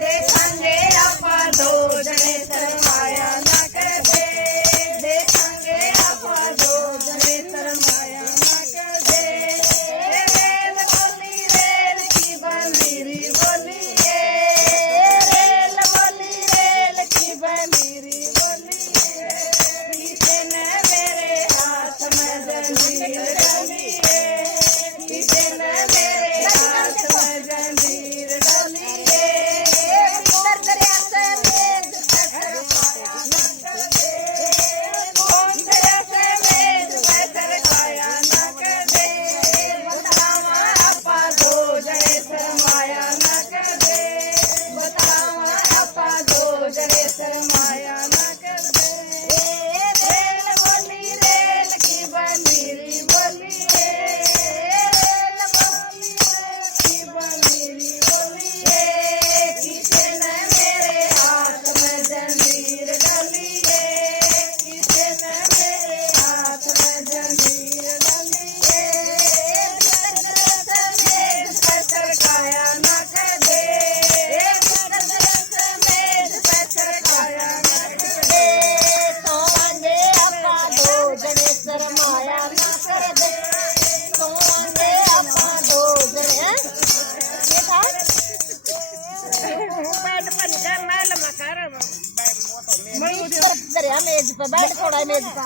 ਦੇਖਾਂਗੇ ਆਪਾਂ ਦੋ ਜਣੇ ਸਰਮਾਇਆ ਨਾ ਕਦੇ ਦੇਖਾਂਗੇ ਆਪਾਂ ਦੋ ਜਣੇ ਸਰਮਾਇਆ ਨਾ ਕਦੇ ਰੇਲ ਬੋਲੀ ਰੇਲ ਕੀ ਬੰਦੀਰੀ ਬੋਲੀਏ ਰੇਲ ਕੀ ਬੰਦੀਰੀ ਬੋਲੀਏ ਕਿਸੇ ਨੇ ਮੇਰੇ ਹੱਥ में जंजीर डालिए किसी ने मेरे हाथ में जंजीर डालिए दर दरिया से मेज पत्थर खाया न कदे कौन दरिया से मेज पत्थर खाया न कदे बतावा आपा दो जने सरमाया न कदे बतावा आपा दो जने सरमाया न कदे रेल बोली रेल की बंदीरी बोलिए रेल बोली रेल की बंदीरी बोलिए किसी ने मेरे हाथ में जंजीर डालिए किसी ने मेरे हाथ में जंजीर डालिए मेज पत्थर खाया न कदे मेज पत्थर खाया न कदे सोवांगे आपा दो जने सरमाया न कदे सोवांगे आपा दो जने ये था बैठ पर के महल मकार मैं दरिया मेज पे बैठ थोड़ा मेज का